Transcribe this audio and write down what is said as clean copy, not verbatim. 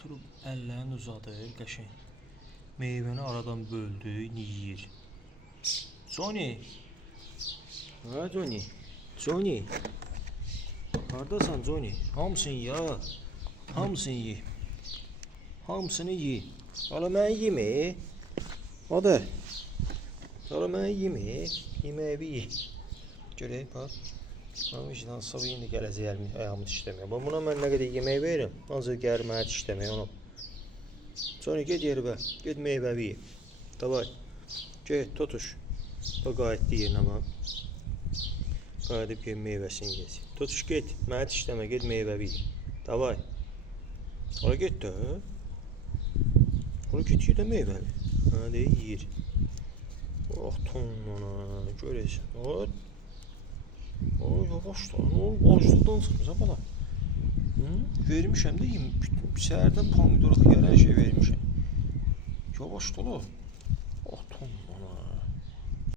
Oturub əllərini uzadır, qəşəng. Meyvəni aradan böldü, yeyir. Johnny. Ha Johnny. Johnny. Hardasan Johnny? Hamısını ye ha. Hamısını ye. Hamısını ye. Hala mən yeme. Hadi. Hala mən yeme. Yeməyi bir ye. Görək bax. Mənim işin hansısa indi gələcək ayağımız işləməyə. Buna mən nə qədər yemək verirəm, ancaq gəlir mənə işləməyə onu. Sonra get yeri bə, get meyvəvi ye. Davay, get, tutuş. Bax, qayıtdı yerinə bax. Qayıdıb get meyvəsini yesin. Tutuş get, mənə işləmə, get meyvəvi ye. Davay. Ola get də. Ola get yer də meyvəvi. Hə, deyir, yiyir. Oh, tonlana, görəsən. Ola. Ay yavaş da, ne olub? Acılıqdan çıxmısan bala. Vermişəm də səhərdən pomidor xiyar hər şey vermişəm. Yavaş da la. Ah, tonlana.